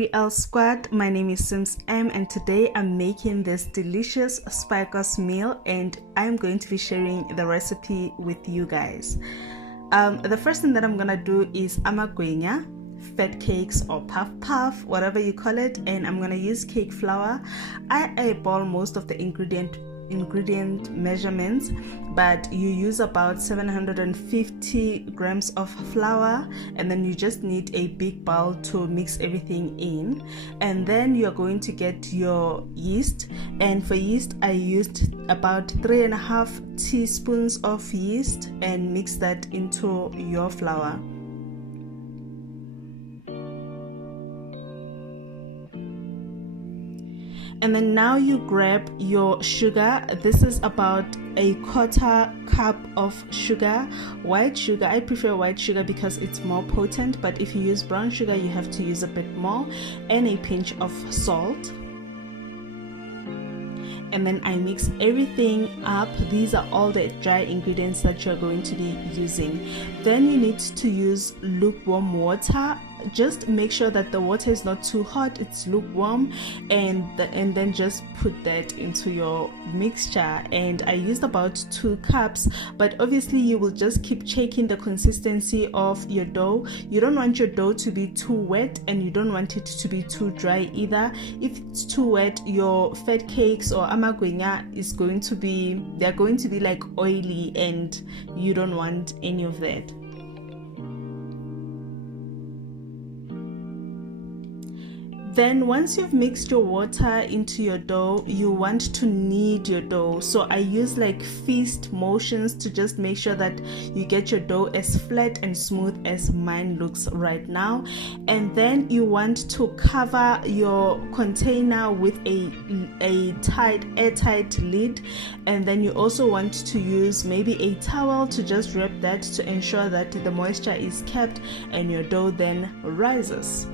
RBL Squad. My name is Simps and today I'm making this delicious Spykos meal and I'm going to be sharing the recipe with you guys. The first thing that I'm gonna do is Amagwinya, fat cakes or puff, whatever you call it, and I'm gonna use cake flour. I eyeball most of the ingredient measurements, but you use about 750 grams of flour, and then you just need a big bowl to mix everything in. And then you're going to get your yeast, and for yeast I used about 3.5 teaspoons of yeast and mix that into your flour. And then now you grab your sugar. This is about a 1/4 cup of sugar, white sugar. I prefer white sugar because it's more potent, but if you use brown sugar you have to use a bit more, and a pinch of salt. And then I mix everything up. These are all the dry ingredients that you're going to be using. Then you need to use lukewarm water. Just make sure that the water is not too hot, it's lukewarm, and then just put that into your mixture. And I used about 2 cups, but obviously you will just keep checking the consistency of your dough. You don't want your dough to be too wet and you don't want it to be too dry either. If it's too wet, your fat cakes or amagwinya they're going to be like oily, and you don't want any of that. Then once you've mixed your water into your dough, you want to knead your dough. So I use like fist motions to just make sure that you get your dough as flat and smooth as mine looks right now. And then you want to cover your container with a airtight lid. And then you also want to use maybe a towel to just wrap that to ensure that the moisture is kept and your dough then rises.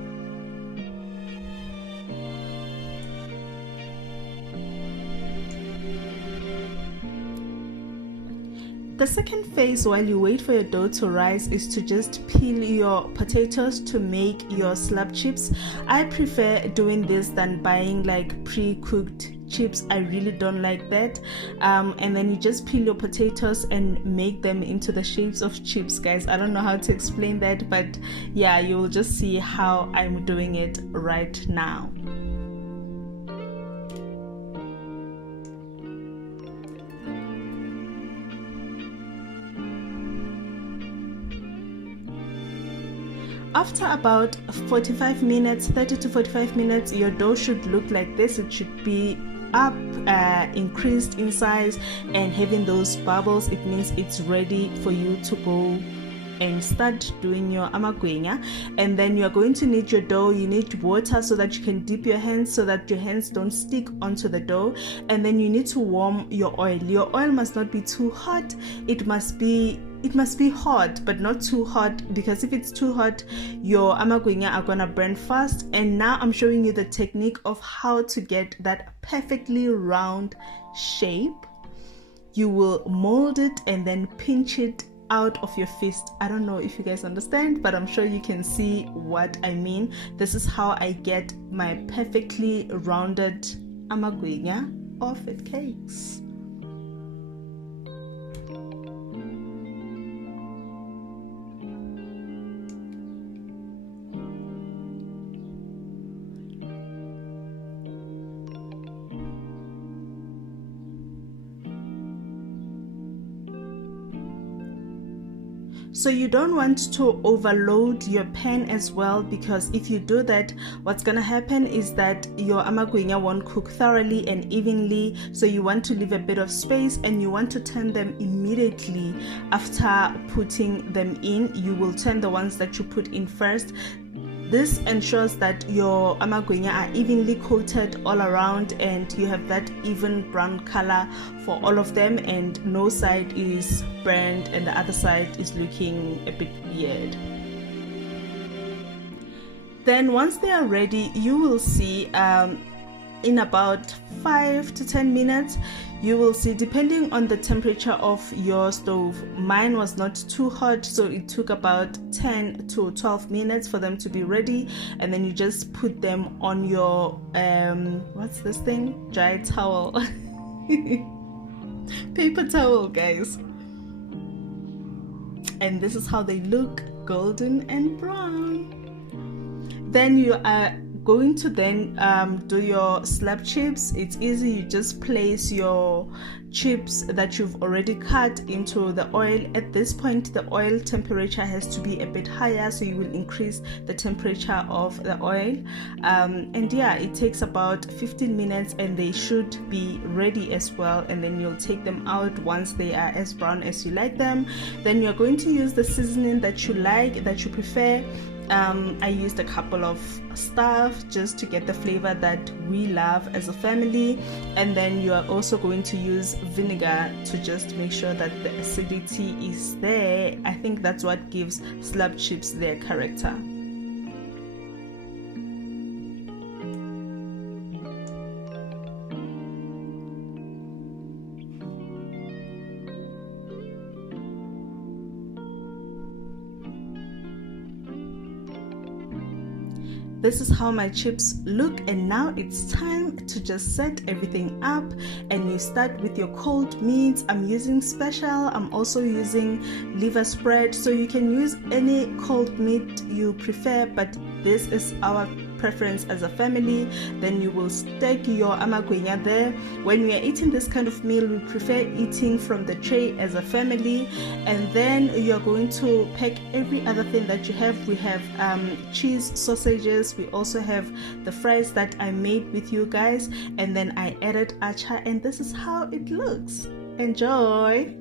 The second phase while you wait for your dough to rise is to just peel your potatoes to make your slab chips. I prefer doing this than buying like pre-cooked chips. I really don't like that. And then you just peel your potatoes and make them into the shapes of chips, guys. I don't know how to explain that, but yeah, you will just see how I'm doing it right now. After about 45 minutes, 30 to 45 minutes, your dough should look like this. It should be up, increased in size and having those bubbles. It means it's ready for you to go and start doing your amagwinya. And then you're going to need your dough. You need water so that you can dip your hands so that your hands don't stick onto the dough. And then you need to warm your oil. Your oil must not be too hot. It must be hot, but not too hot, because if it's too hot, your amagwinya are gonna burn fast. And now I'm showing you the technique of how to get that perfectly round shape. You will mold it and then pinch it out of your fist. I don't know if you guys understand, but I'm sure you can see what I mean. This is how I get my perfectly rounded amagwinya or fat cakes. So you don't want to overload your pan as well, because if you do that, what's gonna happen is that your amagwinya won't cook thoroughly and evenly. So you want to leave a bit of space, and you want to turn them immediately after putting them in. You will turn the ones that you put in first. This ensures that your amagwinya are evenly coated all around and you have that even brown color for all of them, and no side is burned and the other side is looking a bit weird. Then once they are ready, you will see in about 5 to 10 minutes. You will see, depending on the temperature of your stove. Mine was not too hot, so it took about 10 to 12 minutes for them to be ready. And then you just put them on your what's this thing, dry towel. Paper towel, guys. And this is how they look, golden and brown. Then you are going to then do your slab chips. It's easy. You just place your chips that you've already cut into the oil. At this point, the oil temperature has to be a bit higher, so you will increase the temperature of the oil. And yeah, it takes about 15 minutes and they should be ready as well. And then you'll take them out once they are as brown as you like them. Then you're going to use the seasoning that you like, that you prefer. I used a couple of stuff just to get the flavor that we love as a family. And then you are also going to use vinegar to just make sure that the acidity is there. I think that's what gives slab chips their character. This is how my chips look, and now it's time to just set everything up. And you start with your cold meats. I'm using special. I'm also using liver spread, so you can use any cold meat you prefer, but this is our preference as a family. Then you will stack your amagwinya there. When we are eating this kind of meal, we prefer eating from the tray as a family. And then you are going to pack every other thing that you have. We have cheese, sausages. We also have the fries that I made with you guys, and then I added acha, and this is how it looks. Enjoy.